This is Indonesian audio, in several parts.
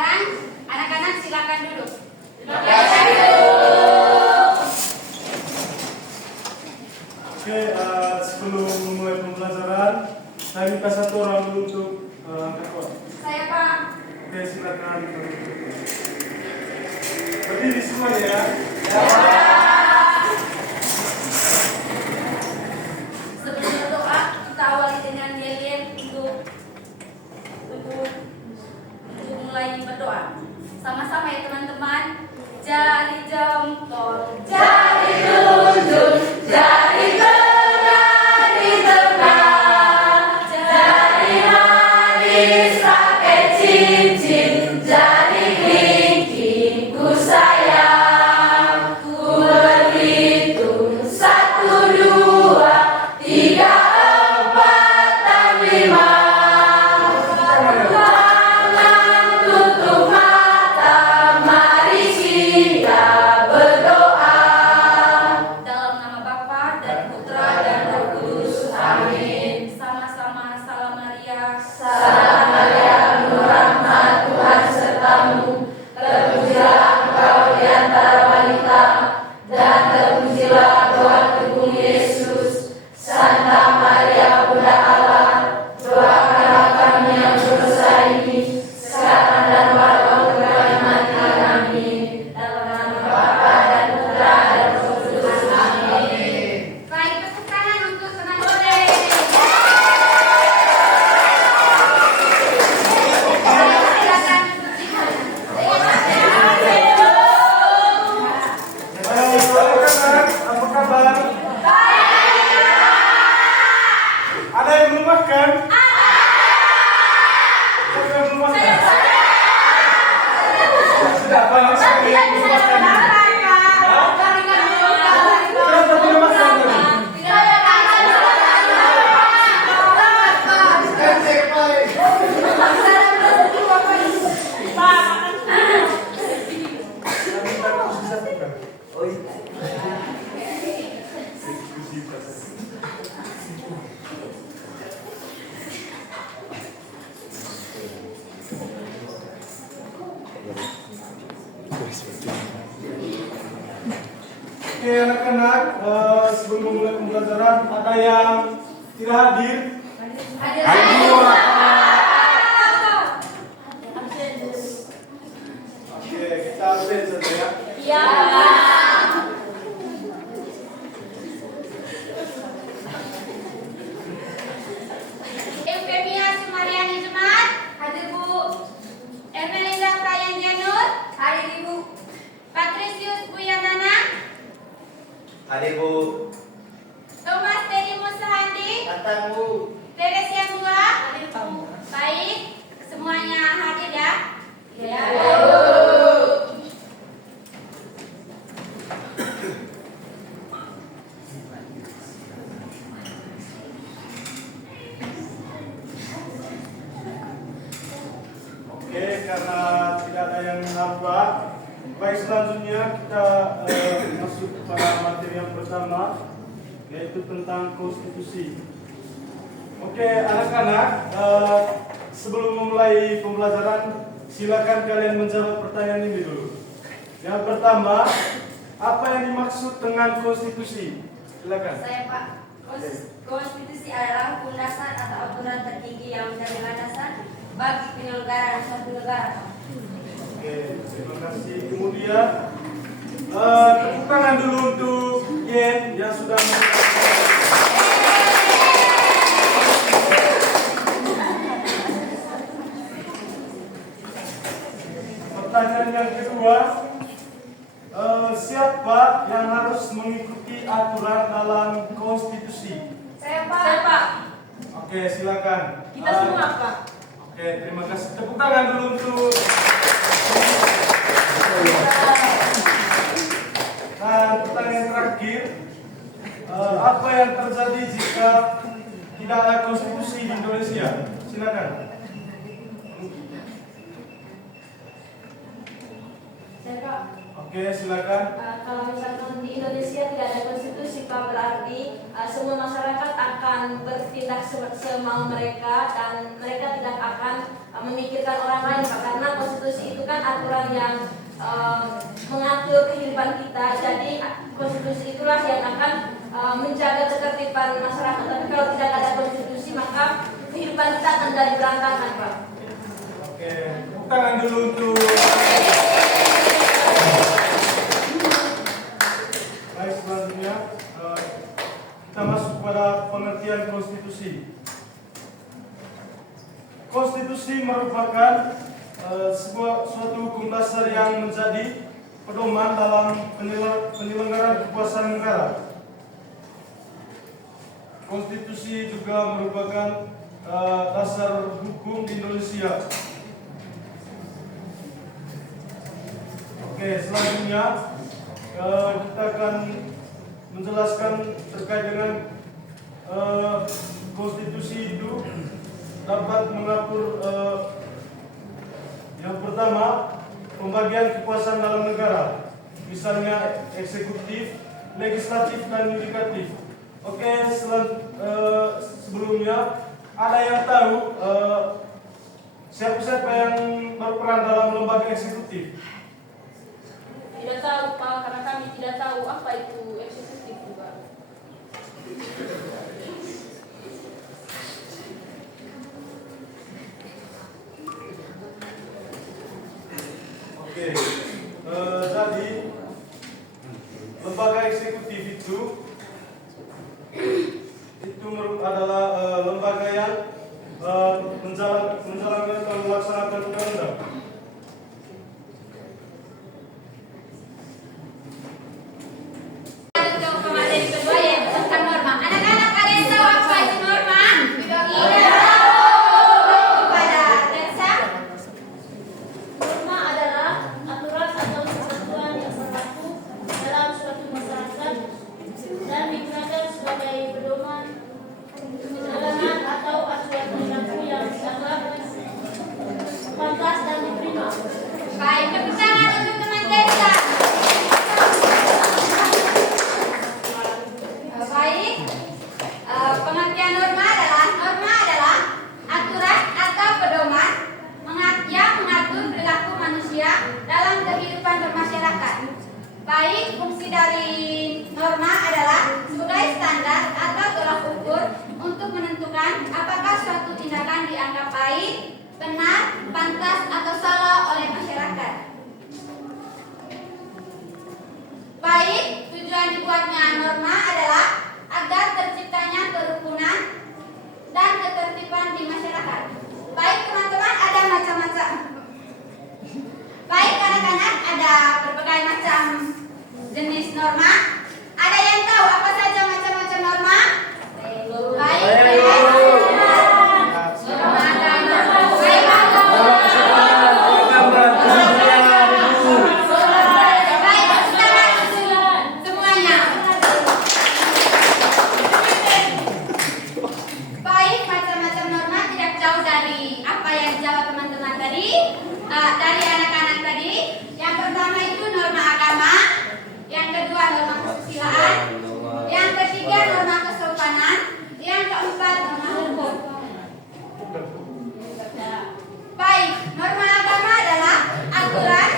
sekarang anak-anak silakan duduk. Oke, sebelum memulai pembelajaran, saya minta satu orang dulu untuk angkat tangan. Saya Pak. Oke, silakan. Berdiri semua ya. Sebelum berdoa, kita awali dengan yel-yel untuk mulai berdoa. Sama-sama ya teman-teman. Jari jempol, jari tunjuk, jari tengah, jari manis pakai cincin, jari kelingking ku sayang, ku berhitung 1, 2, 3, 4, dan 5. Jangan tutup mata, mari kita berdoa. Dalam nama Bapa dan Putra dan Roh Kudus, amin. Sama-sama. Salam Maria. Salam Maria, penuh rahmat, Tuhan sertamu. Terpujilah engkau di antara wanita, dan terpujilah buah tubuhmu Yesus. Santa Maria, Bunda Allah, doakanlah kami yang berdosa ini, sekarang dan waktu kami mati. Amin. Dalam nama Bapa dan Putra dan Roh Kudus, amin. Baik, tepuk tangan untuk senang sore. Silakan duduk di sana. Anak-anak, apa kabar? Ada yang belum makan? Siapa yang belum makan? Sudah banyak sekali yang belum makan. Kenapa tidak makan tadi? Saya minta kursi satu kan? Oke anak-anak, sebelum memulai pembelajaran, ada yang tidak hadir? Oke, kita absen saja ya. Iya. Eufemia Sumariani Jemaat, hadir Bu. Emelinda Prayan Janur, hadir Ibu. Patricius Buyandana, Hadir Bu. Thomas Teddy Musahandi, Datang Bu. Teresia Dua, hadir Bu. Baik, semuanya hadir ya. Iya. Oke, karena tidak ada yang menambah, baik selanjutnya kita masuk pada materi yang pertama, yaitu tentang konstitusi. Oke, anak-anak, sebelum memulai pembelajaran, silakan kalian menjawab pertanyaan ini dulu. Yang pertama, apa yang dimaksud dengan konstitusi? Silakan. Saya Pak, konstitusi adalah hukum dasar atau aturan tertinggi yang menjadi landasan bagi penyelenggaraan suatu negara. Oke, terima kasih. Kemudian, tepuk tangan dulu untuk Yen yang sudah Pertanyaan yang kedua, siapa yang harus mengikuti aturan dalam konstitusi? Saya Pak. Oke, silakan. Kita semua Pak. Oke, terima kasih. Tepuk tangan dulu untuk. Nah, pertanyaan terakhir, apa yang terjadi jika tidak ada konstitusi di Indonesia? Silakan. Saya Pak. Oke, silakan. Kalau misalkan di Indonesia tidak ada konstitusi, Pak, berarti semua masyarakat akan bertindak semau mereka dan mereka tidak akan memikirkan orang lain, Pak, karena konstitusi itu kan aturan yang mengatur kehidupan kita. Jadi konstitusi itulah yang akan menjaga ketertiban masyarakat. Tapi kalau tidak ada konstitusi, maka kehidupan kita akan jadi berantakan, Pak. Oke, tepuk tangan dulu untuk. Baik, selanjutnya kita masuk pada pengertian konstitusi. Konstitusi merupakan suatu hukum dasar yang menjadi pedoman dalam penyelenggaraan kekuasaan negara. Konstitusi juga merupakan dasar hukum di Indonesia. Oke, selanjutnya kita akan menjelaskan terkait dengan konstitusi itu dapat mengatur yang pertama, pembagian kekuasaan dalam negara, misalnya eksekutif, legislatif, dan yudikatif. Oke, sebelumnya ada yang tahu siapa-siapa yang berperan dalam lembaga eksekutif? Tidak tahu, Pak, karena kami tidak tahu apa itu eksekutif juga. Oke, jadi lembaga eksekutif itu adalah lembaga yang menjalankan dan melaksanakan undang-undang. Materi kedua yaitu tentang norma. Anak-anak, kalian tahu apa itu norma? Tidak. Pada Tersa. Norma adalah aturan atau ketentuan yang berlaku dalam suatu masyarakat dan digunakan sebagai pedoman, pegangan atau acuan perilaku yang dianggap pantas dan diterima. Baik, tepuk tangan untuk teman Tersa. Baik, pengertian norma adalah aturan atau pedoman yang mengatur perilaku manusia dalam kehidupan bermasyarakat. Baik, fungsi dari norma adalah sebagai standar atau tolak ukur untuk menentukan apakah suatu tindakan dianggap baik, benar, pantas, atau salah oleh masyarakat. Baik, tujuan dibuatnya norma adalah agar terciptanya kerukunan dan ketertiban di masyarakat. Baik teman-teman, ada macam-macam. Baik anak-anak, ada berbagai macam jenis norma. Ada yang tahu apa saja macam-macam norma? Baik. Baik, macam-macam norma tidak jauh dari apa yang dijawab teman-teman tadi, dari anak-anak tadi. Yang pertama itu norma agama, yang kedua norma kesusilaan, yang ketiga norma kesopanan, yang keempat norma hukum. Baik, norma agama adalah aturan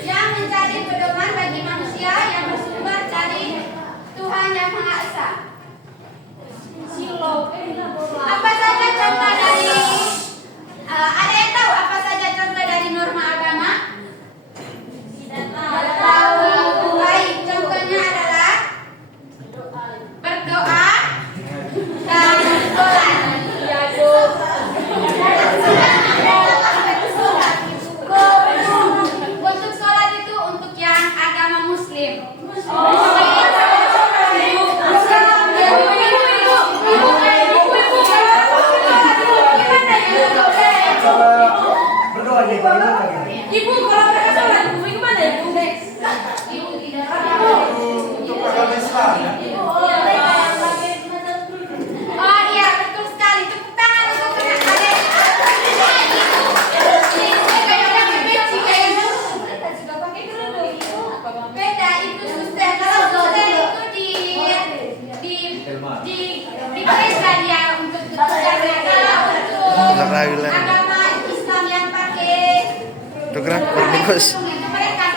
yang menjadi pedoman bagi manusia yang bersumber dari Tuhan Yang Maha Esa. Apa saja contoh dari ada yang tahu apa saja contoh dari norma agama? Tidak tahu. Baik, contohnya adalah berdoa dan sholat. Untuk sholat itu untuk yang agama Muslim. Berdoa aja, gimana? Ibu, kalau mereka sholat, ibu gimana ibu? Ibu tidak. Untuk agama Islam ya. Oh iya, betul sekali. Tepuk tangan untuk teman adik. Mereka juga pakai kerudung. fotografer nih bos. Itu mereka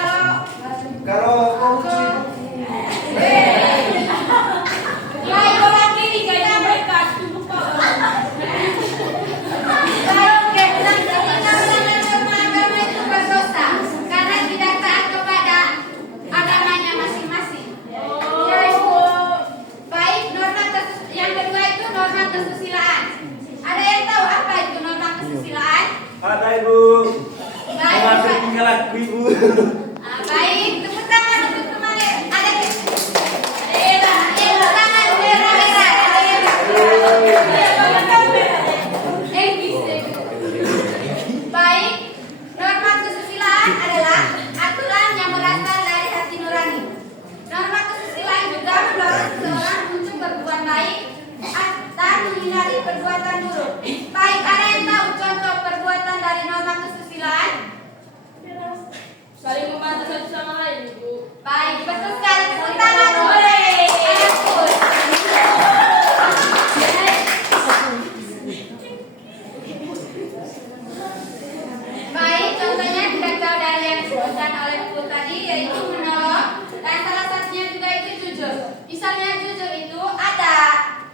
Kalau korupsi ada Ibu. Mengatur tinggal aku Ibu. Baik, tepuk tangan untuk kemarin. Ada tepuk tangan merah-merah. Baik, norma kesusilaan adalah aturan yang berasal dari hati nurani. Norma kesusilaan juga mendorong seseorang untuk berbuat baik dan menghindari perbuatan buruk. Baik, ada yang tahu contoh perbuatan dari norma kesusilaan? Saling membantu satu sama lain, Ibu. Baik, betul sekali. Tepuk tangan boleh. Baik, contohnya tidak jauh dari yang disebutkan oleh Ibu tadi, yaitu menolong, dan salah satunya juga itu jujur. Misalnya jujur itu ada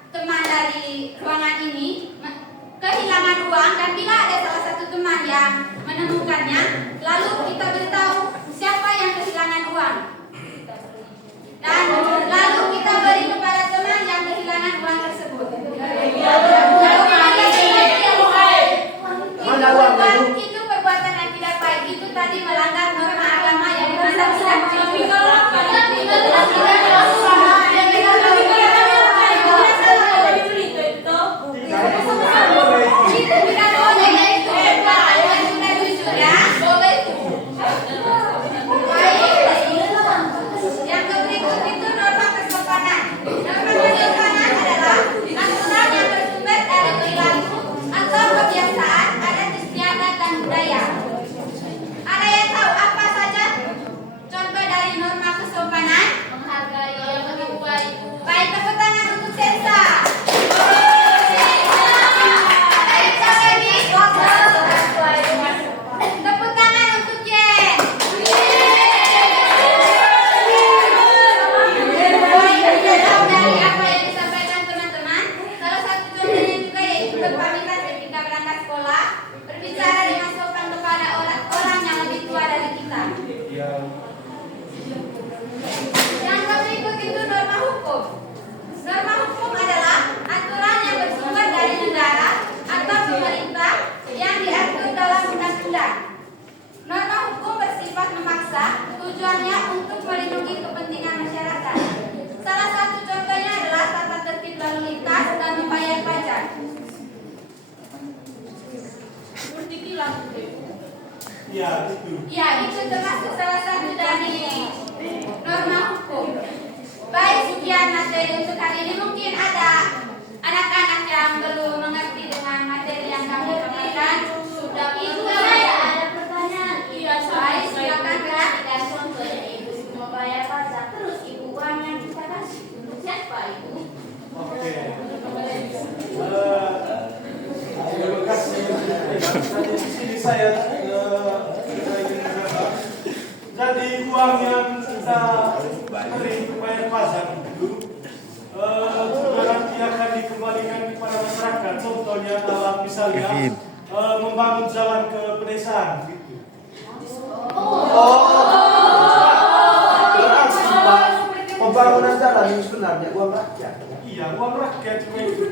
teman dari ruangan ini kehilangan uang, dan bila ada salah satu teman yang menemukannya, lalu kita beritahu siapa yang kehilangan uang, dan lalu kita beri kepada teman yang kehilangan uang tersebut. Itu perbuatan yang tidak baik, itu tadi melanggar norma agama yang dimana yang berikut itu norma kesopanan. Norma kesopanan adalah aturan yang bersumber dari perilaku atau kebiasaan adat istiadat dan budaya. Ada yang tahu apa saja contoh dari norma kesopanan? Menghargai yang lebih tua, Ibu. Baik, tepuk tangan untuk Sensa. Tepuk tangan untuk Jen. Dari apa yang disampaikan teman-teman, salah satu contohnya juga yaitu berpamitan ketika berangkat sekolah, berbicara dengan sopan kepada orang yang lebih tua dari kita. Yang berikut itu norma hukum. Norma hukum adalah aturan yang bersumber dari negara atau pemerintah yang diatur dalam undang-undang. Norma hukum bersifat memaksa, tujuannya untuk melindungi kepentingan masyarakat. Salah satu contohnya adalah tata tertib lalu lintas dan membayar pajak. Seperti kilang, Ibu. Ya, itu. Ya, itu termasuk salah satu dari norma hukum. Baik, sekian materi untuk hari ini. Mungkin ada anak-anak yang belum mengerti dengan materi yang kami paparkan. Sudah Ibu, bisa. saya ada pertanyaan. Iya, Baik, silakan Kak. Dan contohnya Ibu membayar pajak, terus Ibu uang yang kita kasih untuk siapa, Ibu? Oke. Terima kasih. Tadi di sini saya ingin menjawab. Jadi uang yang kita beri bayar pajak itu juga nanti akan dikembalikan kepada masyarakat. Contohnya adalah misalnya membangun jalan ke pedesaan gitu. Pembangunan jalan ini sebenarnya uang rakyat. Iya, uang rakyat cuma itu.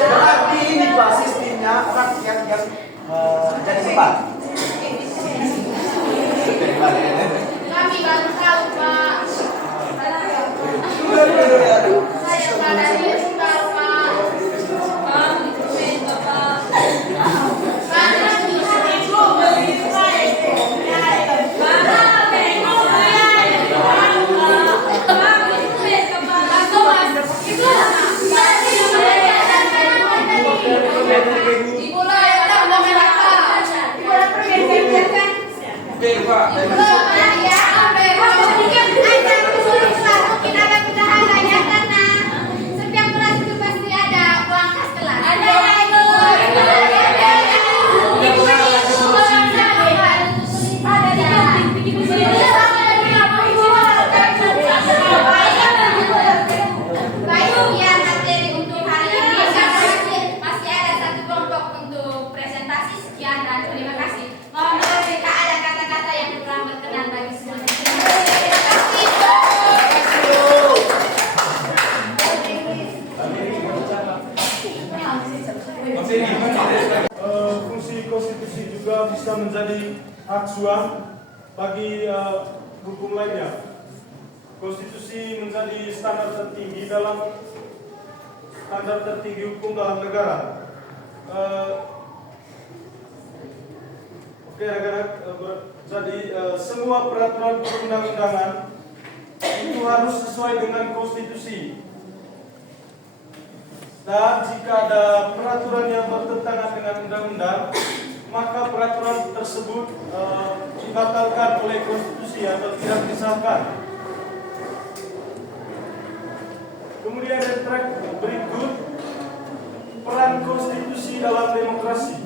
Berarti ini Pak sistemnya rakyat yang jadi sebab. Kami baru tahu, Pak. Saya tadi tahu, Pak. Kami beda, Pak. Karena Fungsi konstitusi juga bisa menjadi acuan bagi hukum lainnya. Konstitusi menjadi standar tertinggi hukum dalam negara. Oke, jadi semua peraturan perundang-undangan itu harus sesuai dengan konstitusi. Dan jika ada peraturan yang bertentangan dengan undang-undang, maka peraturan tersebut dibatalkan oleh konstitusi atau tidak disahkan. Kemudian yang berikut, peran konstitusi dalam demokrasi.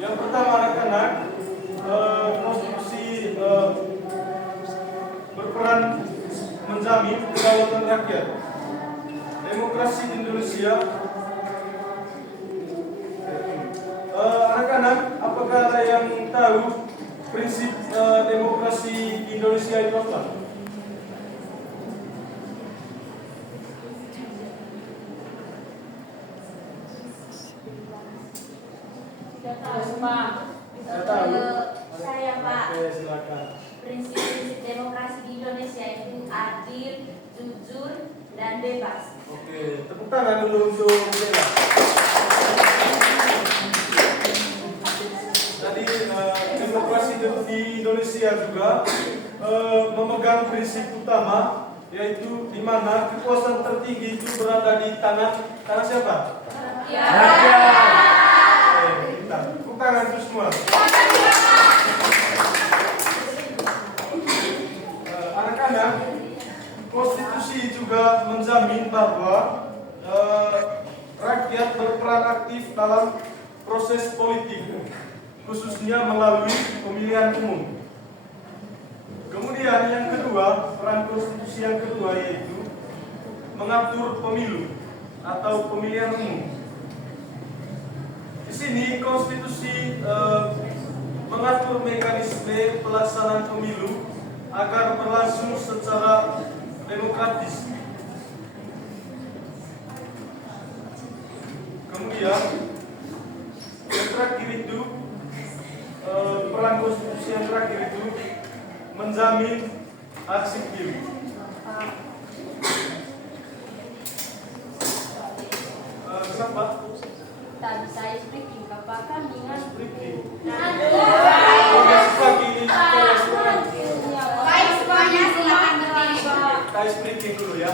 Yang pertama, anak-anak, konstitusi berperan menjamin kedaulatan rakyat. Demokrasi di Indonesia. Anak-anak, apakah ada yang tahu prinsip demokrasi di Indonesia itu apa? Tidak tahu, Pak. Tidak tahu. Saya, Pak. Oke, silakan. Prinsip-prinsip demokrasi di Indonesia itu adil, jujur, dan bebas. Oke, tepuk tangan dulu untuk Bella. Tadi demokrasi di Indonesia juga memegang prinsip utama, yaitu di mana kekuasaan tertinggi itu berada di tangan siapa? Rakyat. Oke, kita tepuk tangan itu semua. Anak-anak, konstitusi juga menjamin bahwa rakyat berperan aktif dalam proses politik, khususnya melalui pemilihan umum. Kemudian yang kedua, peran konstitusi yang kedua yaitu mengatur pemilu atau pemilihan umum. Di sini konstitusi mengatur mekanisme pelaksanaan pemilu agar berlangsung secara demokratis. Kemudian yang terakhir itu peran konstitusi yang terakhir itu menjamin hak sipil. Kenapa? Tadi saya speaking, Bapak kan ingat. Baik semuanya, silakan berdiri. Kita speaking dulu ya.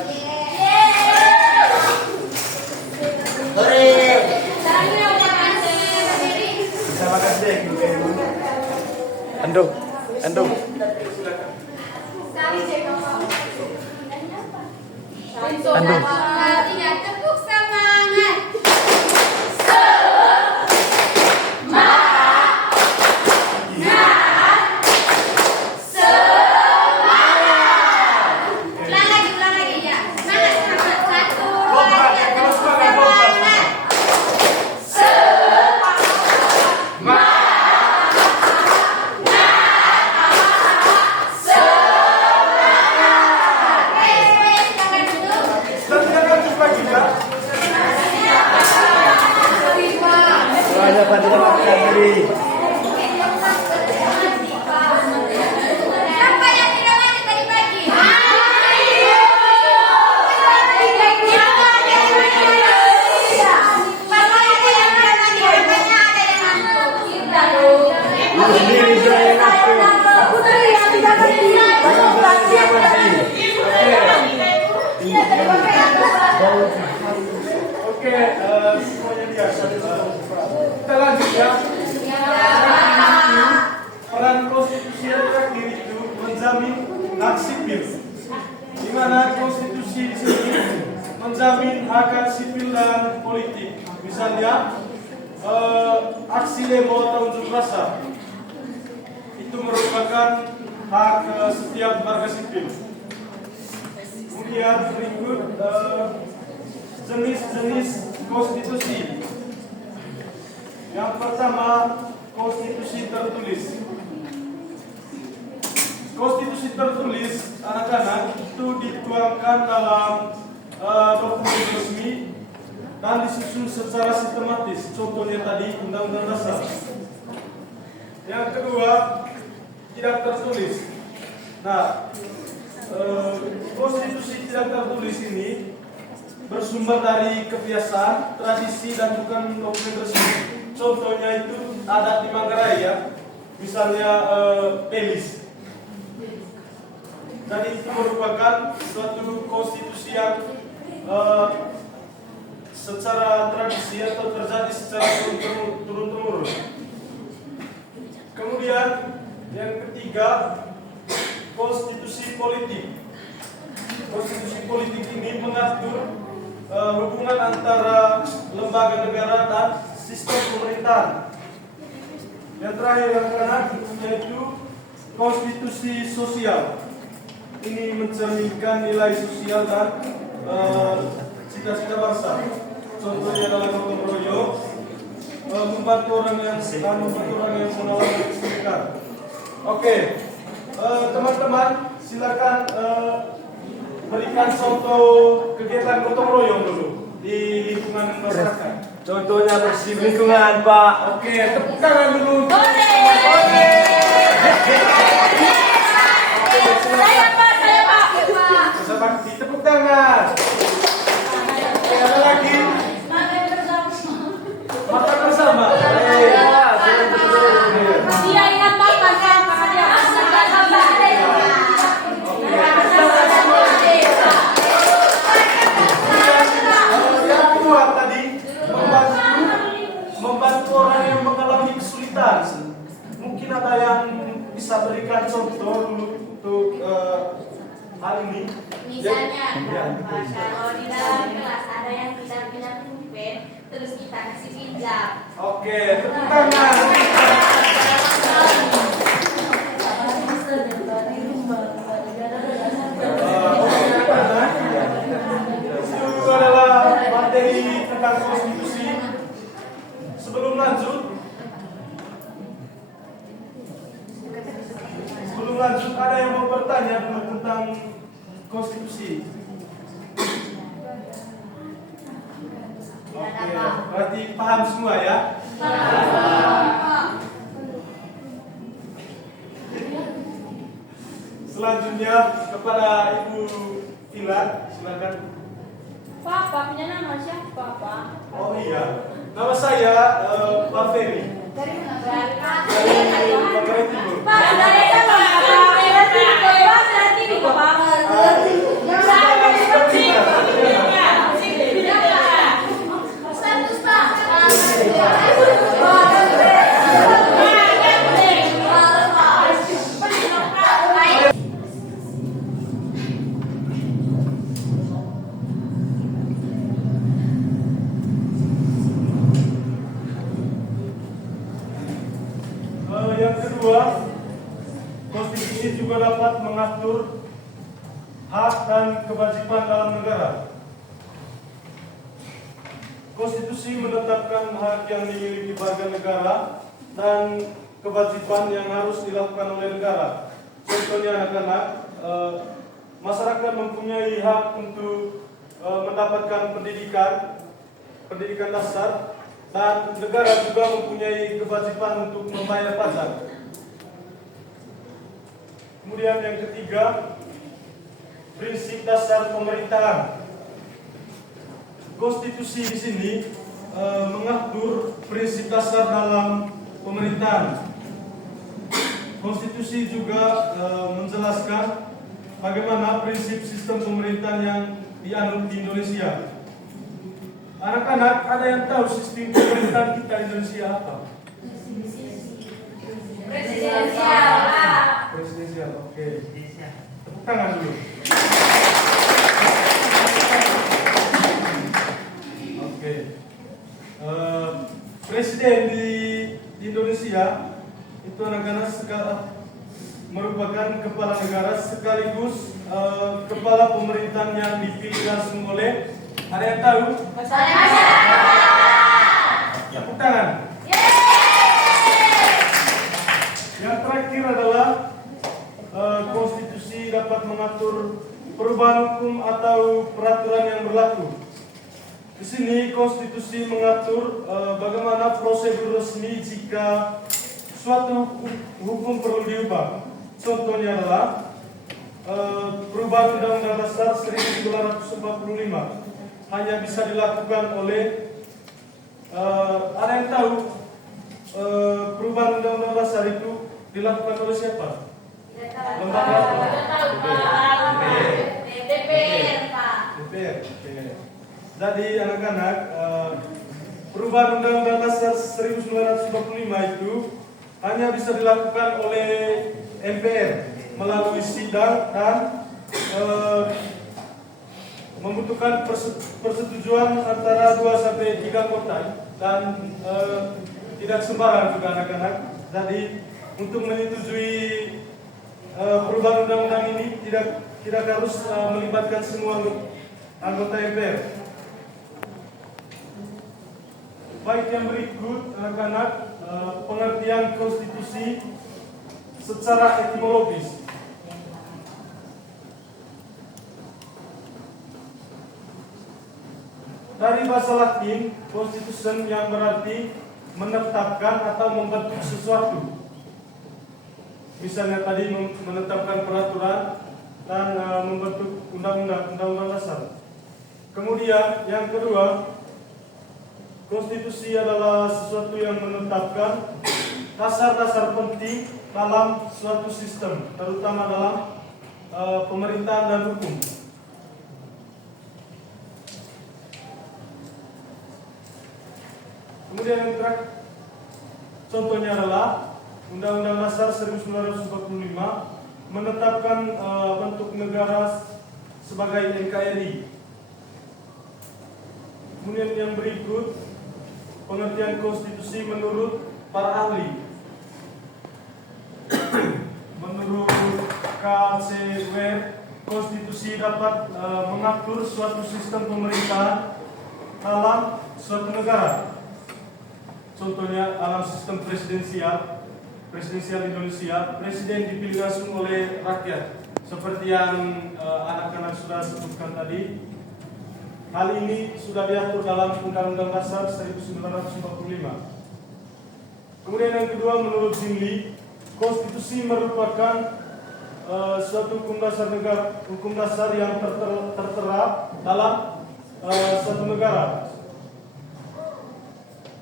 Saya ucapkan berdiri. Terima kasih. Andung. Andung. Tidak tepuk semangat. Ulang lagi ya. Semangat. Satu, dua, tiga. Semangat. Dan tidak lanjut lagi ya. Semuanya pada tempatkan diri. Siapa yang tidak mandi tadi pagi? Bapak itu yang tidak mandi, katanya ada yang ngantuk. Kita dong. Sendiri saya ngaku. Aku tadi yang tidak ngerti. Banyak pasien tadi. Oke, semuanya biasa. Kita lanjut ya. Peran konstitusi yang terakhir itu menjamin hak sipil, di mana konstitusi di sini menjamin hak sipil dan politik. Misalnya aksi demo atau unjuk rasa itu merupakan hak setiap warga sipil. Kemudian berikut jenis-jenis konstitusi. Yang pertama, konstitusi tertulis. Konstitusi tertulis anak-anak itu dituangkan dalam dokumen resmi dan disusun secara sistematis. Contohnya tadi Undang-Undang Dasar. Yang kedua, tidak tertulis. Nah, konstitusi tidak tertulis ini bersumber dari kebiasaan, tradisi, dan bukan dokumen resmi. Contohnya itu adat di Manggarai ya, misalnya Pelis. Jadi itu merupakan suatu konstitusi yang secara tradisi atau terjadi secara turun-temurun. Kemudian yang ketiga, konstitusi politik. Konstitusi politik ini mengatur hubungan antara lembaga negara dan sistem pemerintahan. Yang terakhir yaitu konstitusi sosial. Ini mencerminkan nilai sosial dan cita-cita bangsa. Contohnya adalah gotong royong, membantu orang yang mengalami kesulitan. Oke, teman-teman, silakan berikan contoh kegiatan gotong royong dulu di lingkungan masyarakat. Contohnya bersih lingkungan, Pak. Oke, tepuk tangan dulu. Saya Pak. Bakti, tepuk tangan. Oke, ada lagi? Makan bersama. Dia ingat makannya, makanya Yang kedua tadi membantu orang yang mengalami kesulitan. Mungkin ada yang bisa berikan contoh dulu untuk hal ini. Misalnya, kalau di dalam kelas ada yang tidak pindah pulpen, terus kita kasih pinjam. Oke, tepuk tangan. Itu adalah materi tentang konstitusi. Sebelum lanjut, ada yang mau bertanya dulu tentang konstitusi? Oke, berarti paham semua ya? Selanjutnya kepada Ibu Tilan, silakan. Papa punya nama siapa, Pak? Oh iya, nama saya Pak Ferry Dari mana? dari Manggarai Timur. Pak, dari mana? Pak, berarti di Pak. Status Pak. Yang kedua, konstitusi juga dapat mengatur hak dan kewajiban dalam negara. Konstitusi menetapkan hak yang dimiliki warga negara dan kewajiban yang harus dilakukan oleh negara. Contohnya anak-anak, masyarakat mempunyai hak untuk mendapatkan pendidikan dasar, dan negara juga mempunyai kewajiban untuk membayar pajak. Kemudian yang ketiga, prinsip dasar pemerintahan. Konstitusi di sini mengatur prinsip dasar dalam pemerintahan. Konstitusi juga menjelaskan bagaimana prinsip sistem pemerintahan yang dianut di Indonesia. Anak-anak, ada yang tahu sistem pemerintahan kita di Indonesia apa? Presidensial. Presidensial, oke. Tepuk tangan dulu. Oke. Presiden di Indonesia itu anak-anak merupakan kepala negara sekaligus kepala pemerintahan yang dipilih langsung oleh, ada yang tahu? Tepuk tangan. Yang terakhir adalah konstitusi dapat mengatur perubahan hukum atau peraturan yang berlaku. Di sini konstitusi mengatur bagaimana prosedur resmi jika suatu hukum perlu diubah. Contohnya adalah perubahan Undang-Undang Dasar 1945 hanya bisa dilakukan oleh ada yang tahu perubahan Undang-Undang Dasar itu dilakukan oleh siapa? Lembaga apa? DPR, Pak. DPR. Jadi anak-anak, perubahan Undang-Undang Dasar 1945 itu hanya bisa dilakukan oleh MPR melalui sidang dan membutuhkan persetujuan antara 2 sampai 3 anggota dan tidak sembarang juga anak-anak. Jadi untuk menyetujui perubahan undang-undang ini tidak harus melibatkan semua anggota MPR. Baik, yang berikut anak-anak, pengertian konstitusi secara etimologis. Dari bahasa Latin, constitution yang berarti menetapkan atau membentuk sesuatu. Misalnya tadi menetapkan peraturan dan membentuk undang-undang dasar. Kemudian yang kedua, konstitusi adalah sesuatu yang menetapkan dasar-dasar penting dalam suatu sistem, terutama dalam pemerintahan dan hukum. Kemudian yang terakhir, contohnya adalah Undang-Undang Dasar 1945 menetapkan bentuk negara sebagai NKRI. Kemudian yang berikut, pengertian konstitusi menurut para ahli. Menurut KCW, konstitusi dapat mengatur suatu sistem pemerintahan dalam suatu negara. Contohnya dalam sistem presidensial Indonesia, presiden dipilih langsung oleh rakyat, seperti yang anak-anak sudah sebutkan tadi. Hal ini sudah diatur dalam Undang-Undang Dasar 1945. Kemudian yang kedua, menurut Zinli, konstitusi merupakan suatu hukum dasar yang tertera dalam suatu negara.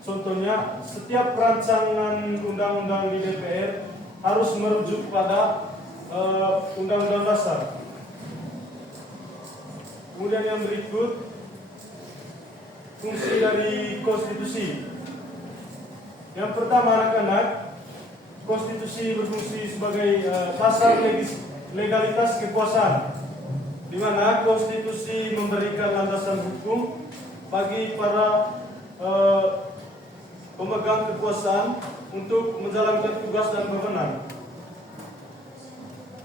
Contohnya, setiap rancangan undang-undang di DPR harus merujuk pada Undang-Undang Dasar. Kemudian yang berikut, fungsi dari konstitusi. Yang pertama, anak-anak, konstitusi berfungsi sebagai dasar legalitas kekuasaan, di mana konstitusi memberikan landasan hukum bagi para pemegang kekuasaan untuk menjalankan tugas dan wewenang.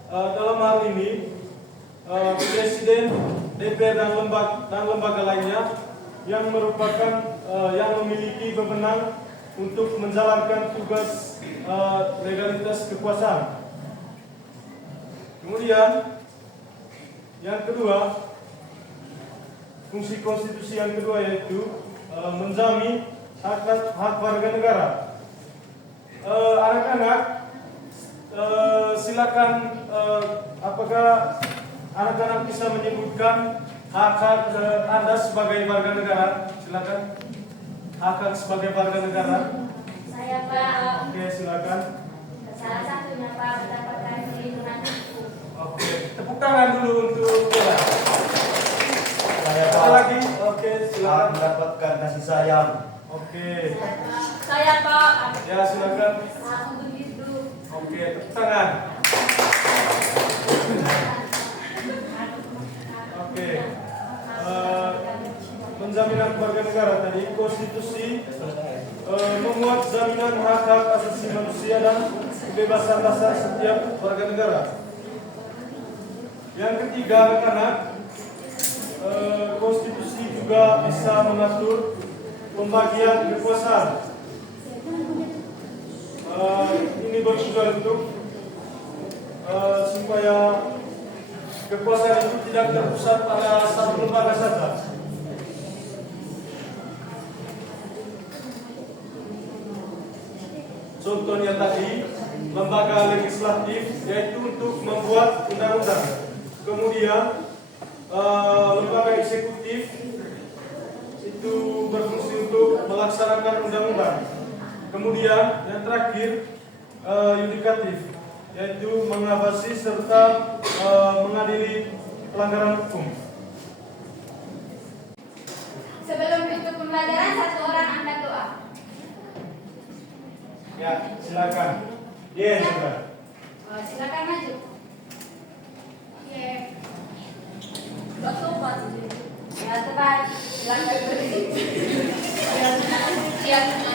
Dalam hal ini, presiden, DPR dan lembaga lainnya yang merupakan yang memiliki wewenang untuk menjalankan tugas legalitas kekuasaan. Kemudian yang kedua, fungsi konstitusi yang kedua yaitu menjamin hak warga negara. Anak-anak, silakan, apakah anak-anak bisa menyebutkan hak-hak Anda sebagai warga negara? Silakan. Hak sebagai warga negara. Saya, Pak. Oke, silakan. Salah satunya, Pak, mendapatkan perlindungan hukum. Oke, tepuk tangan dulu untuk Bella. Saya Apa Pak, lagi? Oke, silakan. mendapatkan kasih sayang. Oke, Saya, Pak. ya silakan. Begitu. Oke, tepuk tangan. Oke, penjaminan warga negara tadi, konstitusi memuat jaminan hak-hak asasi manusia dan kebebasan dasar setiap warga negara. Yang ketiga, anak-anak, konstitusi juga bisa mengatur pembagian kekuasaan. Ini bertujuan untuk supaya kekuasaan itu tidak terpusat pada satu lembaga saja. Contohnya tadi, lembaga legislatif yaitu untuk membuat undang-undang. Kemudian lembaga eksekutif itu berfungsi untuk melaksanakan undang-undang. Kemudian yang terakhir yudikatif yaitu mengawasi serta mengadili pelanggaran hukum. Sebelum tutup pembelajaran, satu orang angkat doa. Ya, silakan. Yes, saudara. Silakan maju. Oke. Ya, tepat. Silakan berdiri. Siap.